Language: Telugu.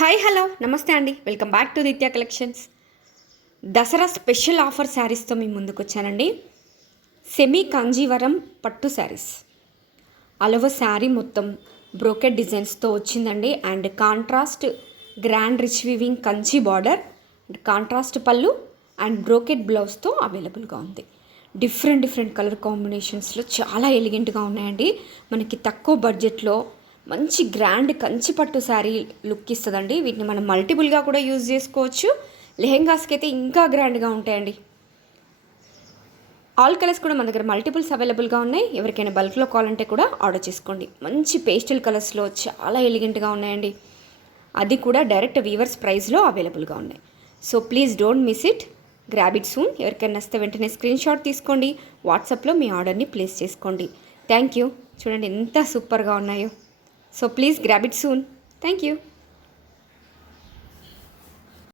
హాయ్ హలో నమస్తే అండి, వెల్కమ్ బ్యాక్ టు నిత్య కలెక్షన్స్. దసరా స్పెషల్ ఆఫర్ శారీస్తో మీ ముందుకు వచ్చానండి. సెమీ కాంజీవరం పట్టు శారీస్ అలవ శారీ మొత్తం బ్రోకెట్ డిజైన్స్తో వచ్చిందండి. And contrast grand rich weaving Kanchi border, contrast పళ్ళు అండ్ బ్రోకెట్ బ్లౌజ్తో అవైలబుల్గా ఉంది. డిఫరెంట్ కలర్ కాంబినేషన్స్లో చాలా ఎలిగెంట్గా ఉన్నాయండి. మనకి తక్కువ బడ్జెట్లో మంచి గ్రాండ్ కంచి పట్టు శారీ లుక్ ఇస్తుందండి. వీటిని మనం మల్టిపుల్గా కూడా యూజ్ చేసుకోవచ్చు. లెహెంగాస్కి అయితే ఇంకా గ్రాండ్గా ఉంటాయండి. ఆల్ కలర్స్ కూడా మన దగ్గర మల్టిపుల్స్ అవైలబుల్గా ఉన్నాయి. ఎవరికైనా బల్క్లో కావాలంటే కూడా ఆర్డర్ చేసుకోండి. మంచి పేస్టల్ కలర్స్లో చాలా ఎలిగెంట్గా ఉన్నాయండి. అది కూడా డైరెక్ట్ వీవర్స్ ప్రైస్లో అవైలబుల్గా ఉన్నాయి. So please don't miss it, grab it soon. ఎవరికైనా వస్తే వెంటనే స్క్రీన్ షాట్ తీసుకోండి, వాట్సాప్లో మీ ఆర్డర్ని ప్లేస్ చేసుకోండి. Thank you. చూడండి ఎంత సూపర్గా ఉన్నాయో. So please grab it soon. Thank you.